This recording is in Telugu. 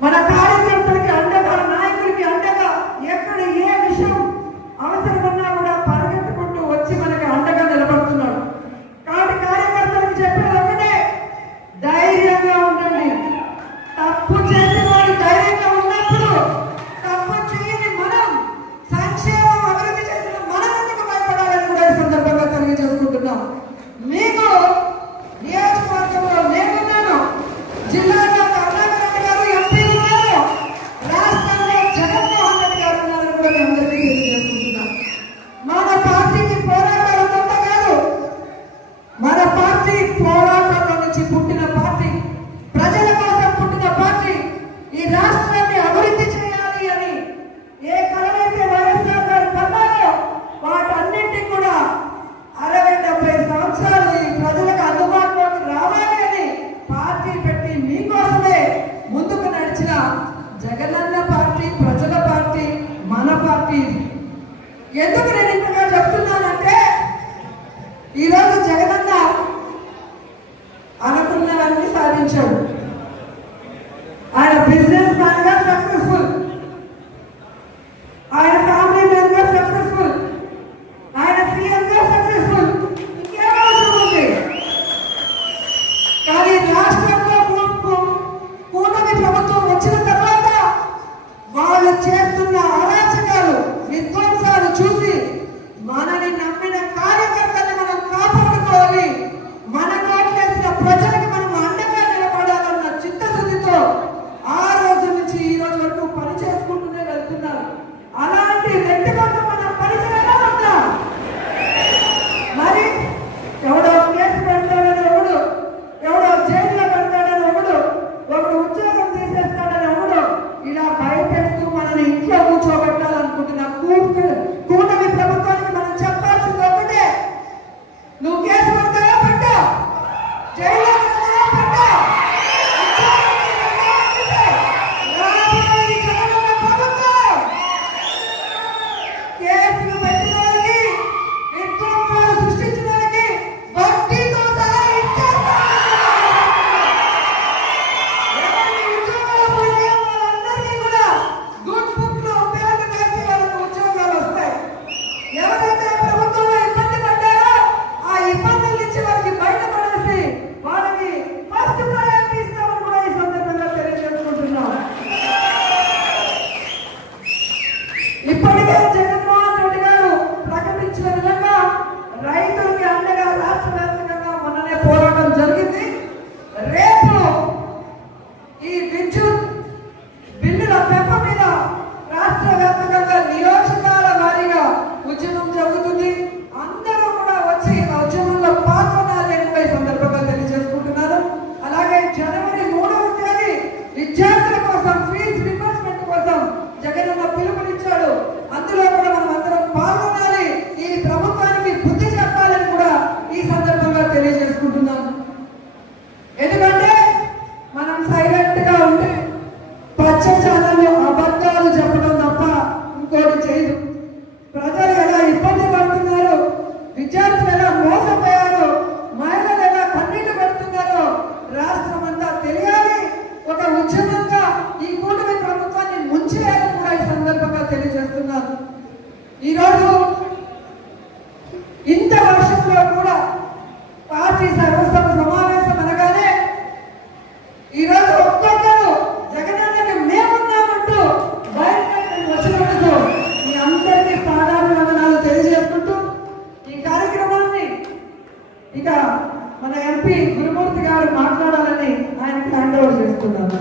మన ఎందుకు నేను ఇంతగా చెప్తున్నానంటే ఈరోజు జగనన్న అనుకున్నవన్నీ సాధించాడు. ఆయన బిజినెస్ Peter ఈరోజు ఇంత వర్షంలో కూడా పార్టీ సర్వసభ సమావేశం అనగానే ఈరోజు ఒక్కొక్కరు జగనన్నకి మేమున్నామంటూ బయటకు వచ్చినందుకు మీ అందరికీ పాదాభివందనాలు తెలియజేసుకుంటూ ఈ కార్యక్రమాన్ని ఇక మన ఎంపీ గురుమూర్తి గారు మాట్లాడాలని ఆయనకి హ్యాండ్ ఓవర్ చేస్తున్నాను.